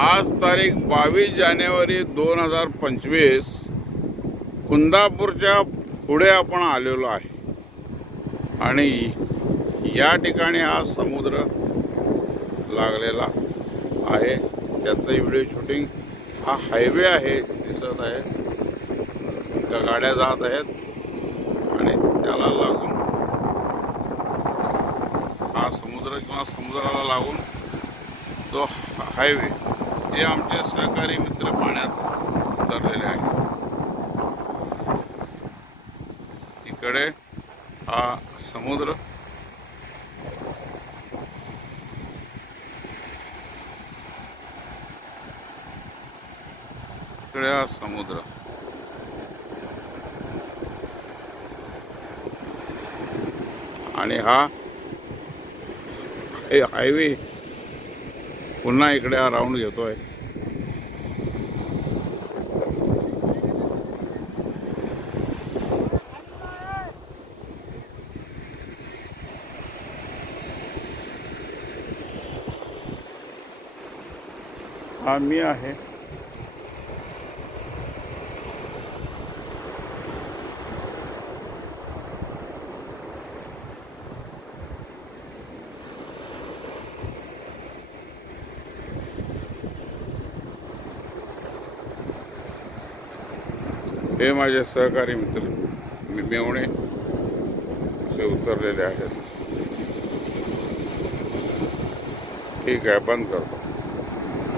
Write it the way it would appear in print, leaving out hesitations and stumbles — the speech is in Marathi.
आज तारीख 22 जानेवारी 2025 कुंदापूरच्या पुढे आपण आलेलो आहे आणि या ठिकाणी हा समुद्र लागलेला आहे। त्याचं व्हिडिओ शूटिंग हा हायवे आहे दिसत आहे, त्या गाड्या जात आहेत आणि त्याला लागून हा समुद्र किंवा समुद्राला लागून जो हायवे हे आमचे सहकारी मित्र पाण्यात उतरलेले आहेत। इकडे हा समुद्र, इकडे हा समुद्र आणि हा हायवे पुन्हा इकडे हा राऊंड घेतोय। हा मी आहे, हे माझे सहकारी मित्र मेवणे असे उतरलेले आहेत। ठीक आहे, बंद करतो।